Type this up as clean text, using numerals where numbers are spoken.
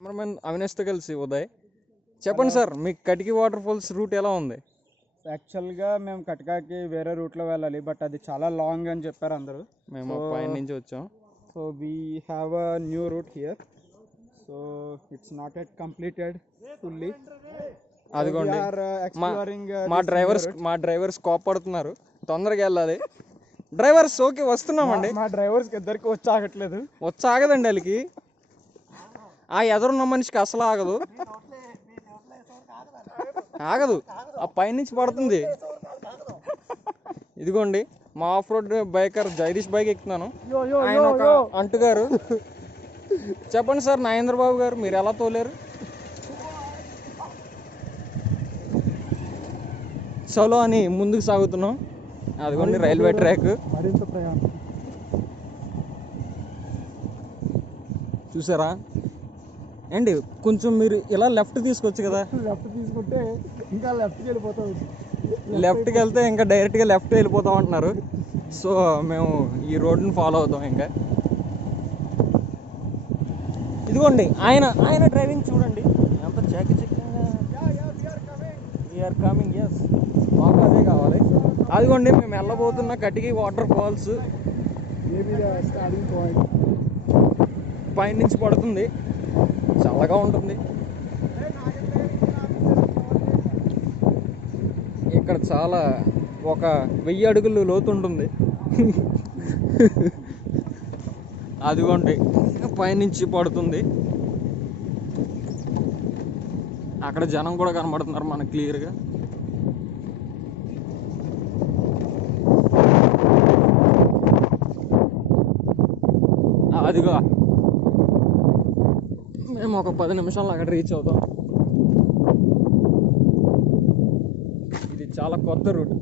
Cameraman అవినాష్తో కలిసి ఉదయ్. చెప్పండి sir, మీకు కటికి వాటర్ ఫాల్స్ రూట్ ఎలా ఉంది? యాక్చువల్గా మేము కటకాకి వేరే రూట్లో వెళ్ళాలి, బట్ అది చాలా లాంగ్ అని చెప్పారు అందరూ. మేము పైన నుంచి వచ్చాం. So we have a new route here. So it's not yet completed fully. అదిగోండి మా డ్రైవర్స్ కోపడుతున్నారు, తొందరగా వెళ్ళాలి. డ్రైవర్స్ ఓకే వస్తున్నామండి. మా డ్రైవర్స్కి ఇద్దరికి వచ్చాగట్లేదు. వచ్చాగదండి వాళ్ళకి. ఆ ఎదురున్న మనిషికి అసలు ఆగదు, ఆ పైనుంచి పడుతుంది. ఇదిగోండి మా off road biker Jagadish bike ఎక్కుతున్నాను. ఆయన ఒక అంటుగారు. చెప్పండి సార్ నాగేంద్రబాబు గారు, మీరు ఎలా తోలేరు? చలో అని ముందుకు సాగుతున్నాం. అదిగోండి రైల్వే ట్రాక్. మరింత ప్రయాణం చూసారా అండి? కొంచెం మీరు ఇలా లెఫ్ట్ తీసుకొచ్చు కదా. లెఫ్ట్ తీసుకుంటే ఇంకా లెఫ్ట్కి వెళ్ళిపోతాం. లెఫ్ట్కి వెళ్తే ఇంకా డైరెక్ట్గా లెఫ్ట్ వెళ్ళిపోతాం అంటున్నారు. సో మేము ఈ రోడ్ని ఫాలో అవుతాం. ఇంకా ఇదిగోండి ఆయన డ్రైవింగ్ చూడండి ఎంత చాకచక్యంగా. వీఆర్ కమింగ్, ఎస్ మాకు అదే కావాలి. అదిగోండి మేము వెళ్ళబోతున్న కటికి వాటర్ ఫాల్స్. స్టార్టింగ్ పాయింట్ పైనుంచి పడుతుంది, చల్లగా ఉంటుంది. ఇక్కడ చాలా ఒక 1000 అడుగులు లోతు ఉంటుంది. అదిగోండి పైనుంచి పడుతుంది. అక్కడ జనం కూడా కనబడుతున్నారు మనకు క్లియర్గా. అదిగో మేము ఒక 10 నిమిషాలు అక్కడ రీచ్ అవుతాం. ఇది చాలా కొత్త రూట్.